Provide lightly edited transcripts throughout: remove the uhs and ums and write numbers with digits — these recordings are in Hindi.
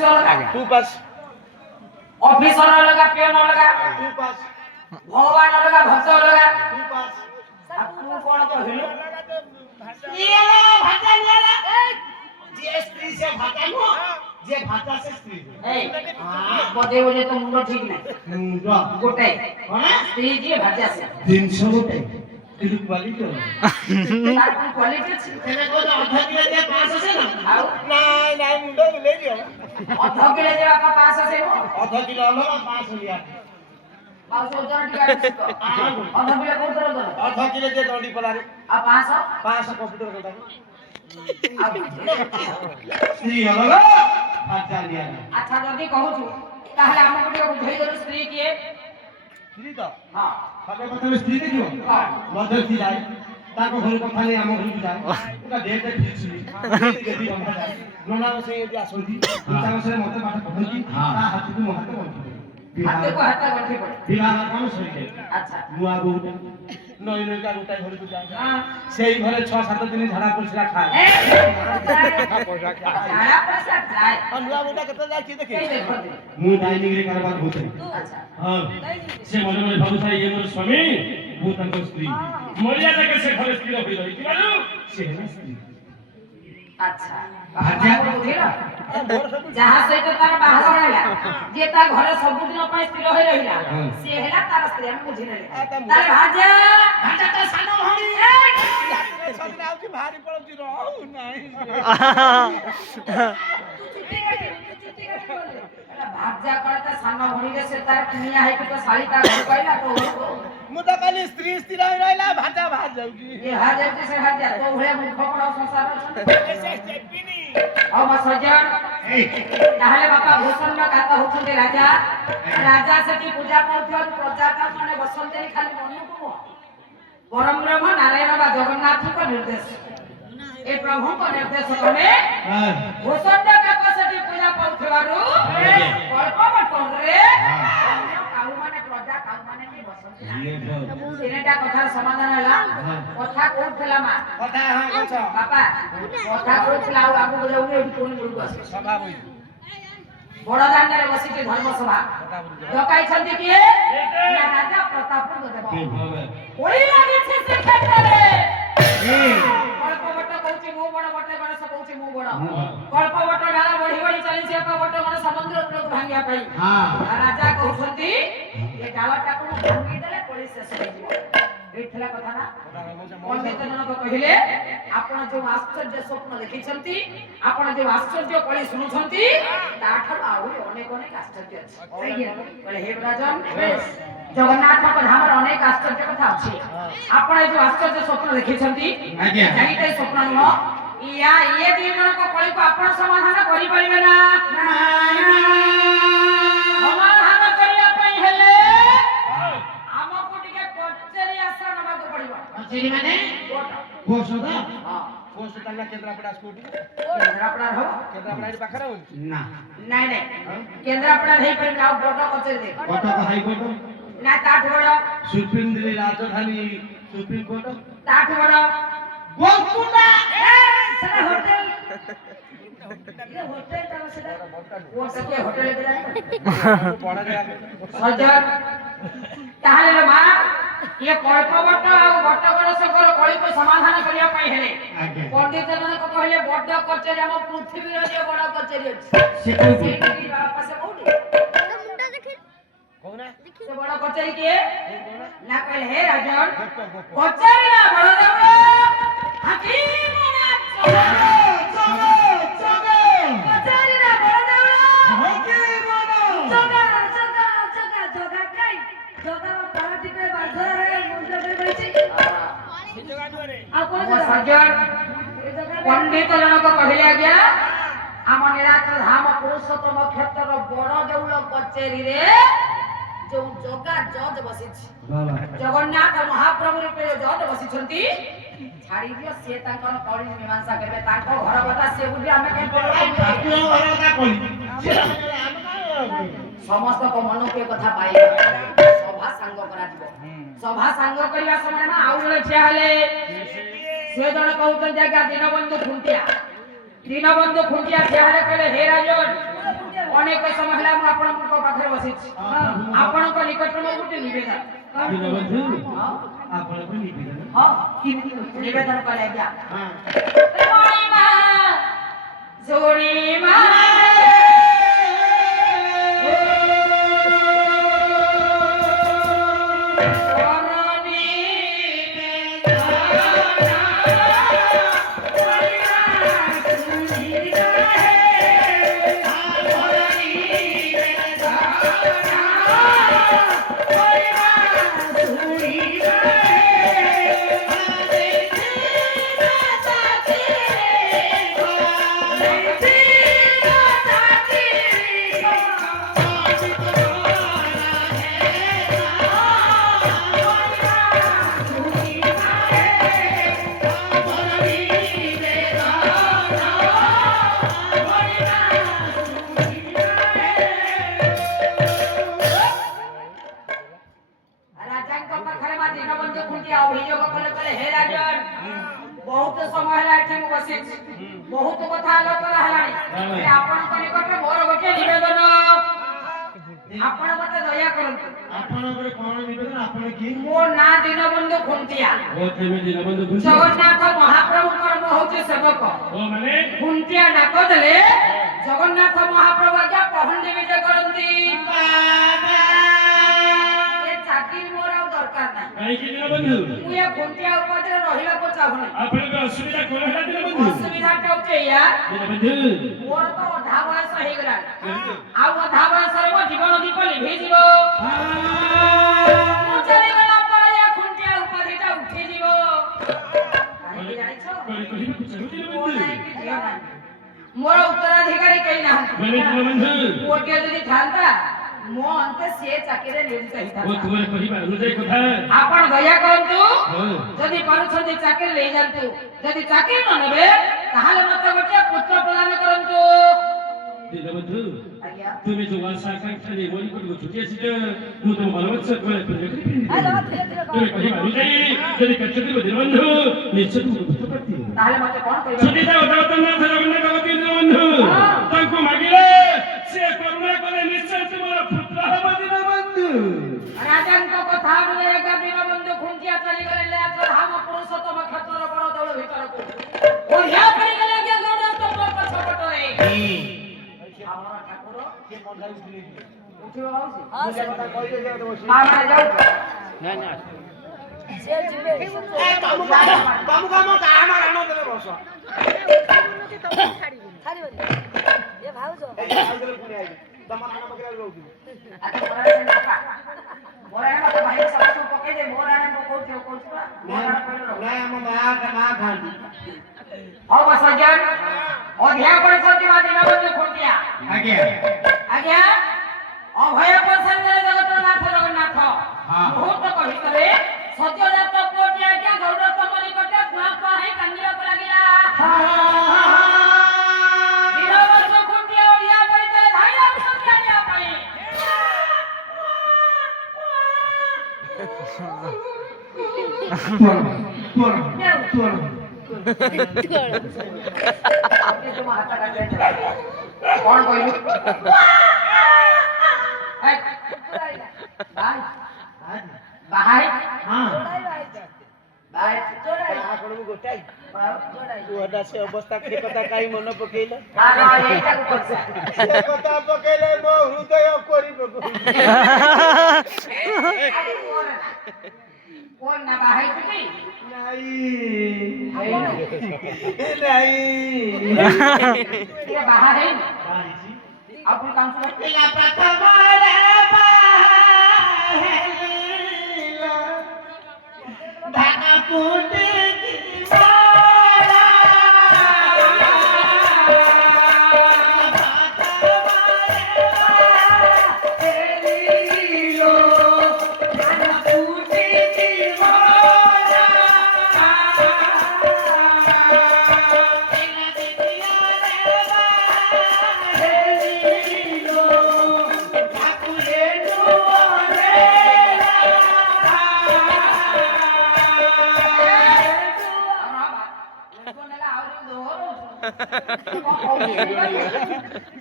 शिष्य लगा तू पास ऑफिसर लगा पियन लगा तू पास भगवान लगा भक्त लगा तू पास तू कौन कहिलो ये भाषा नियाला जे स्त्री से भाषा नो जे भाषा से स्त्री ए बदे बदे तो मुंडो ठीक नहीं मुंडो गोटे कोन स्त्री जी भाषा से 300 गोटे किलो क्वालिटी तार कोन क्वालिटी छै तेरे को तो आधा किलो दे 500 से ना आउ नहीं नहीं मुंडो ले लियो आधा किलो देवा का 500 से हो आधा किलो अलग 500 लिया 500 जन टिका दिसतो आधा किलो कोन तरह दो आधा किलो दे दंडी पला रे आ 500 500 कंप्यूटर करता स्त्री अलग भाषा लिया अच्छा जदी कहू छु ताहले हम को बुझाई दो स्त्री के स्त्री तो हां सबे কথা স্ত্রী দেখিও মধ্যস্থি যায় তারপর ঘরে কথা নেই আমার ঘরে যায় ওটা ডেট ঠিক ছিল গেদি বন্ধা যায় ননা বসে এদি আসন্তি দুটা বসে মতে পাঠ পড়ନ୍ତି তা হাতକୁ ମୋ ହାତ ପଡୁଛି हाथ को हाथ गंठी पड़े বিবাহ কাম সরিছে अच्छा মুয়া বউটা নই নই কা গোটাই ঘরে যায় हां সেই ঘরে 6-7 দিন ঝাড়া পড়ছিলা খায় পয়সা খায় ঝাড়া পয়সা খায় আর মুয়া বউটা কত যায় কি দেখে এই দেখো মু ডাইনিং রে কারবার হচ্ছে अच्छा হ্যাঁ সে মনে মনে ভাবুଥାଏ ইয়ে মোর স্বামী ମୁଁ ତାଙ୍କ ସ୍ତ୍ରୀ ମରିଯାତା କେ ସେ ଘରେ ସ୍ତ୍ରୀ ହୋଇ ରହି କିବାରୁ ସେ ହେଲା ସ୍ତ୍ରୀ अच्छा भाजा को बुझिलो जहां से तो तार बाहर रहला जे ता घरे सब दिन ପାଇଁ ସ୍ଥିର ହୋଇ ରହିଲା ସେ ହେଲା ତାର ସ୍ତ୍ରୀ ଆମେ ବୁଝିଲେ ତାର ଭାजा ଭାजा ତ ସାନ ଭଉଣୀ ରାତିରେ ଛଡିଲା ଆଉଚି ଭାରି ପଳଉଚି ରହୁ ନାହିଁ भाजा करता सानो भणी रे से तार किनिया है कि तो साली ता घर कहला तो मु तो खाली स्त्री स्त्री रहला भाजा भाज जाउची ये भाजा से भाजा तो भले मुख पड़ा संसार ऐसे चेपिनी अब सजन ताहले बापा भूषण में काका होछते राजा राजा सेठी पूजा करथो प्रजा का माने बसंतरी खाली मन को परम ब्रह्म नारायण बा जगन्नाथ को निर्देश ए प्रभु को निर्देश क्रमे भूषण काका सेठी पूजा करथवारु कल्प बटन रे काउ माने प्रजा काउ माने की बसंतरी सेनेटा कथा समाधान हला कथा कोथला मा कथा हां कछ बापा कथा कोथला आ आगु जाउनी एठी कोन गुरु बस सभा होई बड़ दांडरे बसी के धर्म सभा डकाई छंती किए ना राजा प्रतापपुर देव ओई लागे छे से क्षेत्र रे कल्प बट कहूची मु बड़ बटे गणेश कहूची मु बड़ कल्प बट डाला बढ़ी बढ़ी चली से एक बट गण समुद्र लोक भांगिया पई हां राजा कहउछंती ए डालाटा को भांगी देले पुलिस से सही एथला कथा ना पंडित जनक कहिले आपण जो आश्चर्य स्वप्न देखिछंती आपण जो आश्चर्य कली सुनुछंती ताठर आउरी अनेक अनेक आश्चर्य अछि बोले हे राजन जगन्नाथ को धामर अनेक आश्चर्य कथा अछि आपण जो आश्चर्य स्वप्न देखिछंती जाईते स्वप्न न या ये दी मन को कली को आपण समाधान करि परिबे ना समाधान करिया पई हेले हमको टिके कचेरी आशा नबाको पड़िबो कचेरी माने पोस्ट दा हां पोस्ट ताला केंद्रापड़ा स्कूटी केंद्रापड़ा हो केंद्रापड़ा रे पाखरे हो ना नहीं नहीं केंद्रापड़ा नहीं पर ना बड़ कचेरी दे कटक हाई कोर्ट ना ताठ बड़ सुप्रीम दिल्ली राजधानी सुप्रीम कोर्ट ताठ बड़ गोलकुंडा सेना होटल ये होटल ता सेना वो सके होटल दिला बड़ा जगह सजन ताहले रे मां ये कल्पवट आ वटगण सकर कली को समाधान करिया पई हेले पंडित जन को कहले बड़ कचेरी हम पृथ्वी रे जे बड़ कचेरी अछि से की वापस कोडी मुंडा देखि कोना से बड़ कचेरी के ना कहले हे राजन कचेरी ना बड़ देवड़ा हाकिम ना चलो कचेरी ना बड़ देवड़ा हाकिम जगा काई जगा पार्टी पे बाजार रे मुंडा पे बैठी जगह दुआरे आपन सजन पंडित जनक कहले गया आम निराचल धाम पुरुषोत्तम क्षेत्र बड़ देउल कचेरी रे जो जगा जज बसिछि जगन्नाथ महाप्रभु रूपे जज बसिछंती छाड़ी दियो से तांकर कौड़ी मीमांसा करबे तांको घर बता से बुझी हमें के ठाकुर घर का कोई समस्त को मन के कथा पाइबा सभा सांग करा दिबो सभा सांग करिया समय ना आउ जने छिया हले से जण कहउतन जागा दीनबंधु खुंटिया छिया हले कहले हे राजन ବସିଛି ଆପଣଙ୍କ ନିକଟରେ ମୁଁ ଗୋଟେ ନିବେଦନ ଦୀନବନ୍ଧୁ ଆପଣଙ୍କୁ ନିବେଦନ ହଁ ନିବେଦନ କଲେ ଆଜ୍ଞା ହଁ जोड़ीमा बहुत समय है एठी बसी बहुत कथा आलोचना हलानी आपण को निकट मोर गोटे निवेदन आपण मते दया करंतु ଆପଣ ଉପରେ କଣ ନିବେଦନ ଆପଣ କି मो ना दीनबंधु खुंटिया ଓ ତେମେ ଦୀନବନ୍ଧୁ ଖୁସି जगन्नाथ महाप्रभुଙ୍କର मो होचे सेवक ଓ ମାନେ खुंटिया डाक देले जगन्नाथ महाप्रभु आज्ञा पहंडी विजय करंती ए चाकरी मोर आ दरकार ना କାହିଁ କି ଦୀନବନ୍ଧୁ ମୁଁ ଏ ଖୁଣ୍ଟିଆ ଉପରେ ରହିବାକୁ ଚାହୁଁନି ଆପଣଙ୍କ ଅସୁବିଧା କଣ ହେଲା ଦୀନବନ୍ଧୁ ଅସୁବିଧାଟା ହଉଛି ଏଇଆ ଦୀନବନ୍ଧୁ ମୋର ତ ଅଧା ବୟସ ହେଇଗଲାଣି ଆଉ ଅଧା ବୟସରେ ମୋ ଜୀବନ ଦୀପ ଲିଭିଯିବ ମୁଁ ଚାଲିଗଲା ପରେ ଏ ଖୁଣ୍ଟିଆ ଉପାଧିଟା ଉଠିଯିବ କାହିଁକି ଜାଣିଛ କହିବାକୁ ଚାହୁଁଛି ମୋ ଦୀନବନ୍ଧୁ ନାଇଁକି ଝିଅ ନାହିଁ ମୋର ଉତ୍ତରାଧିକାରୀ କେହି ନାହାନ୍ତି ମାନେ ଦୀନବନ୍ଧୁ ଗୋଟିଏ ଯଦି ଥାନ୍ତା ମୋ ଅନ୍ତେ ସିଏ ଚାକିରିରେ ନିୟୋଜିତ ଓ ହେଇଥାନ୍ତା ତୁମର କହିବା ଅନୁଯାୟୀ କଥା ଆପଣ ଦୟା କରନ୍ତୁ ହଁ ଯଦି ପାରୁଛନ୍ତି ଚାକିରି ନେଇଯାନ୍ତୁ ଯଦି ଚାକିରି ନ ନେବେ ତାହେଲେ ମତେ ଗୋଟିଏ ପୁତ୍ର ପ୍ରଦାନ କରନ୍ତୁ ଦୀନବନ୍ଧୁ ଆଜ୍ଞା তুমি তো আশা আকাঙ্ক্ষা নিয়ে মনে করবো ছুটি আসিছ ମୁଁ ତୁମ ଭଲବତ୍ସ তুমি କହିବା ଅନୁଯାୟୀ ଯଦି କାର୍ଯ୍ୟ କରିବ ଦୀନବନ୍ଧୁ ନିଶ୍ଚୟ ତୁମକୁ ପୁତ୍ର ପ୍ରାପ୍ତି ହେବ ତାହେଲେ ମତେ କଣ କହିବ ଯଦି ତା ଅଦାବତନାଥ ଜଗନ୍ନାଥ ଭଗବତୀ ଦୀନବନ୍ଧୁ ତାଙ୍କୁ ମାଗିଲେ ସେ କରୁଣା କଲେ ନିଶ୍ଚୟ ତୁମର ପୁତ୍ର ହେବ ଦୀନବନ୍ଧୁ ରାଜାଙ୍କ କଥା ଅନୁଯାୟୀ ଏକା ଦୀନବନ୍ଧୁ ଖୁଣ୍ଟିଆ ଚାଲିଗଲେ ଲେଆଚ ଧାମ ପୁରୁଷୋତ୍ତମ କ୍ଷେତ୍ରର ବଡ଼ ଦୌଳ ଭିତରକୁ ଓଢିଆ ପଡ଼ିଗଲେ ଆଜ୍ଞା ଗୌଡ଼ ସ୍ତମ୍ଭ ପଛପଟରେ ଆମର ଠାକୁର ଉଠିବ ମାଉସୀ ମା ମାନେ ଯାଉଛ ଆଜ୍ଞା ଅଭୟ ପ୍ରସନ୍ନରେ ଜଗନ୍ନାଥ ଜଗନ୍ନାଥ ମୁହୂର୍ତ୍ତକ ଭିତରେ ସଦ୍ୟଜାତ ପୁଅଟି ଆଜ୍ଞା ଗୌଡ଼ ସ୍ତମ୍ଭ ନିକଟରେ କୁଆଁ କୁଆଁ ହେଇ କାନ୍ଦିବାକୁ ଲାଗିଲା ଦୀନବନ୍ଧୁ ଖୁଣ୍ଟିଆ ଓଳିଆ ପଡ଼ିଥିଲେ ଧାଇଁ ଯାଉଛନ୍ତି ଆଣିବା ପାଇଁ କଣ କହିଲୁ ବାହାଇ ସେ ଅବସ୍ଥା ସେ କଥା କାହିଁ ମନେ ପକେଇଲେ ଏଇଟାକୁ ପଚା ସେ କଥା ପକେଇଲେ ମୋ ହୃଦୟ କରି ପକଉଛି কোন না বাহাই তুমি নাই ये बाहर है आप काम से ला प्रथमरे बाहेला धागा पुटे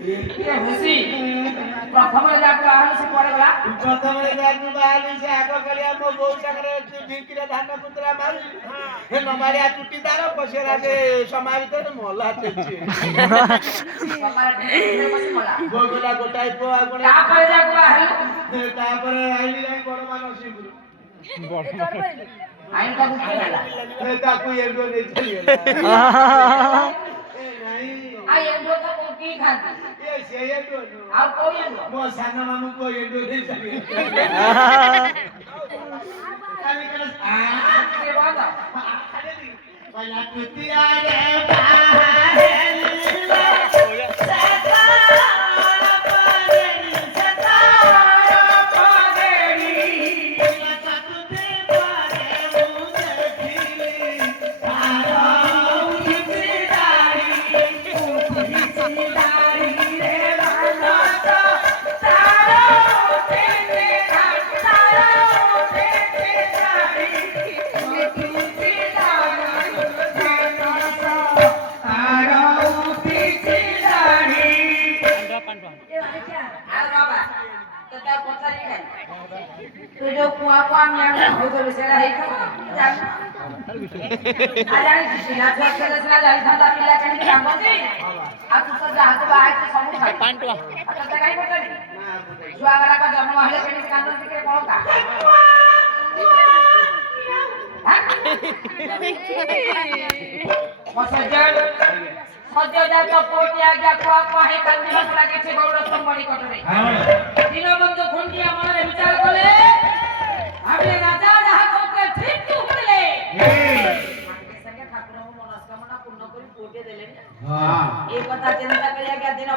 କିଏ ଖୁସି ପ୍ରଥମରେ ଯାକୁ ଆହଲ ସେ ପଡେ ଗଲା ପ୍ରଥମରେ ଯାକୁ ବାହାରି ସେ ଆଗ କରିଆ ମୋ ବୋଉ ସାଙ୍ଗରେ ଢିଙ୍କିରେ ଧାନ କୁତରା ମାରି ହେ ନମାଳିଆ ଚୁଟି ତାର ପଶିଲା ସେ ସମା ଭିତରେ ମଲା ଚେଚି ବସି ମଲା ବୋଉ ଗଲା ଗୋଟାଏ ପୁଅ ଆଉ କଣ ତାପରେ ଯାକୁ ଆହଲ ତାପରେ ଆଇଲି ଯାଇ ବଡ ମାନସିଂହପୁର ଆଇନ ତାକୁ ହେଲା ତାକୁ ଏଣ୍ଡୁ ଦେଇ ଚାଲିଗଲା ଏ ନାଇଁ ଆଇ ଏଣ୍ଡୁ ତ କି ଖାନ୍ତି ଏ ସେ ଏଣ୍ଡୁ ଆଉ କୋଉ ଏଣ୍ଡୁ ମୋ ସାନ ମାମୁ ପୁଅ ଏଣ୍ଡୁ ଦେଇ ଚାଲିଗଲା କିଏ ବନ୍ଦ କହିଲା କୁତିଆ ରେ ବାହାରିଲା तू जो कुआ कुआ में हो तो बेचारा है का जान आ जाने पिला छुआ खेले सला जाई था पिला कहीं काम करती आ तू तो जा तो बाहर से सब खाई पांटवा आ तो काई पड़ता छुआ वाला का जन्म हले कहीं काम करती के कौन का सजजा तो पोटिया गया कुआ कुआ है कंदी हमरा के छे गौड़ संबड़ी कटरे दीनबंधु खुंडिया मारे विचार करे आबे राजा रहा कोके ठीक तू करले संगे ठाकुर मनस्कामना पूर्ण करी पोटे देले हां ए कथा चिंता करिया गया दिन